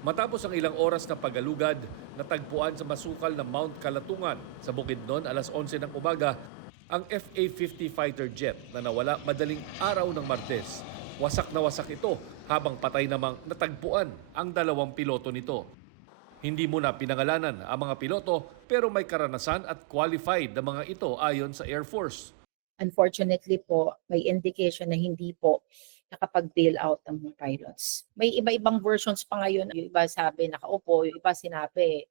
Matapos ang ilang oras na pagalugad, natagpuan sa masukal na Mount Kalatungan sa Bukidnon alas 11 ng umaga ang FA-50 fighter jet na nawala madaling araw ng Martes. Wasak na wasak ito habang patay namang natagpuan ang dalawang piloto nito. Hindi muna pinangalanan ang mga piloto pero may karanasan at qualified na mga ito ayon sa Air Force. Unfortunately po, may indication na hindi po nakapag-bail out ang mga pilots. May iba-ibang versions pa ngayon. Yung iba sabi nakaupo, yung iba sinabi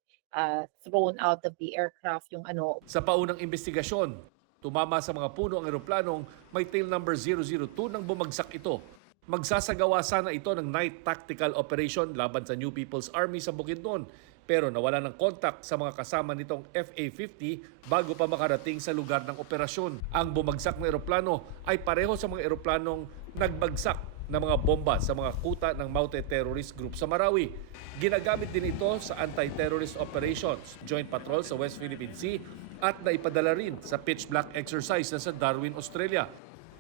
thrown out of the aircraft yung ano. Sa paunang investigasyon, tumama sa mga puno ang eroplanong may tail number 002 nang bumagsak ito. Magsasagawa sana ito ng night tactical operation laban sa New People's Army sa Bukidnon pero nawala ng kontak sa mga kasama nitong FA-50 bago pa makarating sa lugar ng operasyon. Ang bumagsak na eroplano ay pareho sa mga eroplanong nagbagsak na mga bomba sa mga kuta ng Maute Terrorist Group sa Marawi. Ginagamit din ito sa anti-terrorist operations, joint patrol sa West Philippine Sea at naipadala rin sa pitch black exercise na sa Darwin, Australia.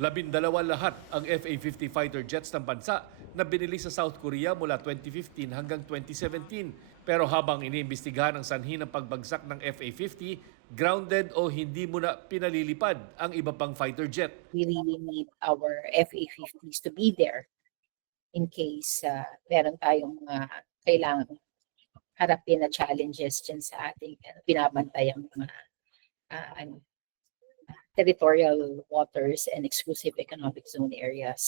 12 lahat ang FA-50 fighter jets ng bansa na binili sa South Korea mula 2015 hanggang 2017. Pero habang iniimbestigahan ang sanhi ng pagbagsak ng FA-50, grounded o hindi muna pinalilipad ang iba pang fighter jet. We really need our FA-50s to be there in case meron tayong kailangan harapin na challenges dyan sa ating binabantayang mga territorial waters and exclusive economic zone areas.